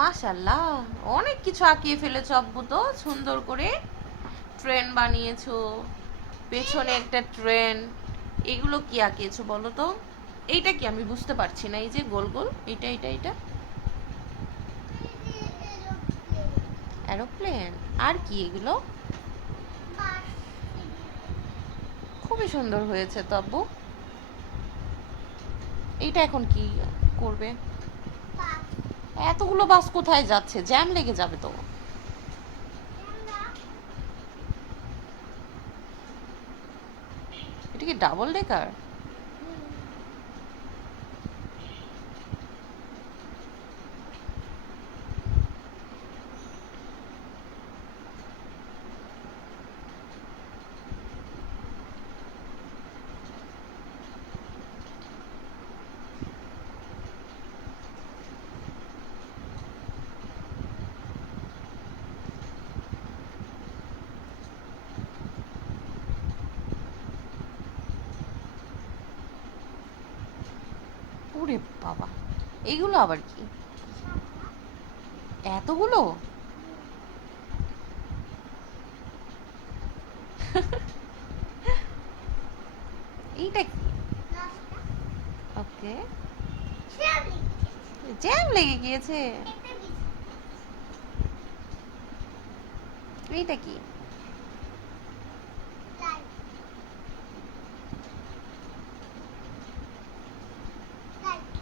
মাশাল্লাহ, অনেক কিছু আঁকিয়ে ফেলেছো আব্বু, তো সুন্দর করে ট্রেন বানিয়েছো, পেছনে একটা ট্রেন। এগুলো কি আঁকিয়েছো বলো তো? এইটা কি আমি বুঝতে পারছি না, এই যে গোল গোল, এটা এটা এটা এরোপ্লেন। আর কি এগুলো? খুবই সুন্দর হয়েছে তো আব্বু। এইটা এখন কি করবে? এতগুলো বাস কোথায় যাচ্ছে? জ্যাম লেগে যাবে তো। এটা কি ডাবল ডেকার? ওরে বাবা, এইগুলো আবার কি? এতগুলো? এইটা কি? ওকে, জ্যাম লেগে গিয়েছে। এইটা কি?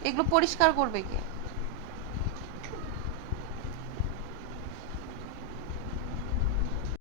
এগুলো পরিষ্কার করবে কে?